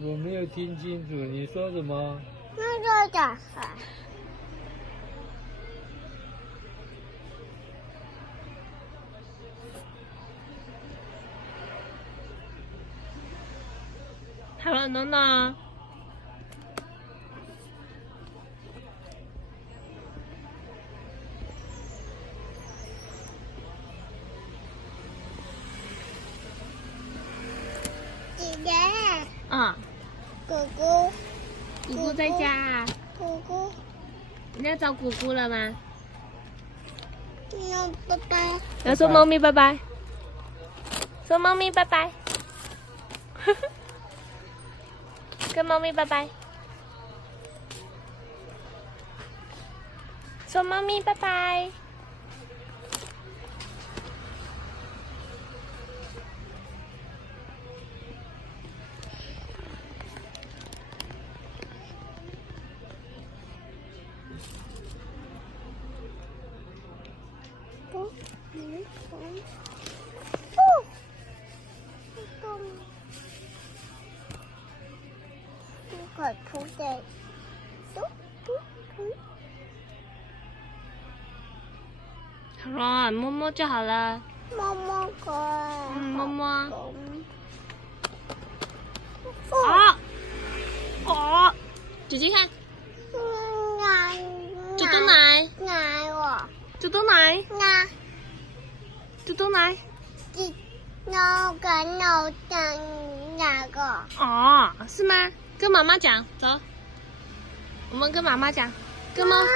我没有听清楚，你说什么？那个小孩。好了，暖暖。姐姐。嗯。姑姑。姑姑在家啊。姑姑。你要找姑姑了吗？那拜拜。要说猫咪拜拜。说猫咪拜拜。跟猫咪拜拜。说猫咪拜拜。可涂的，好了，摸摸就好了。摸摸可爱。摸摸。啊！哦，姐姐看。嘟嘟奶。奶我。嘟嘟奶。奶。嘟嘟奶。那个。哦，是吗？跟妈妈讲，走。我们跟妈妈讲，跟妈妈。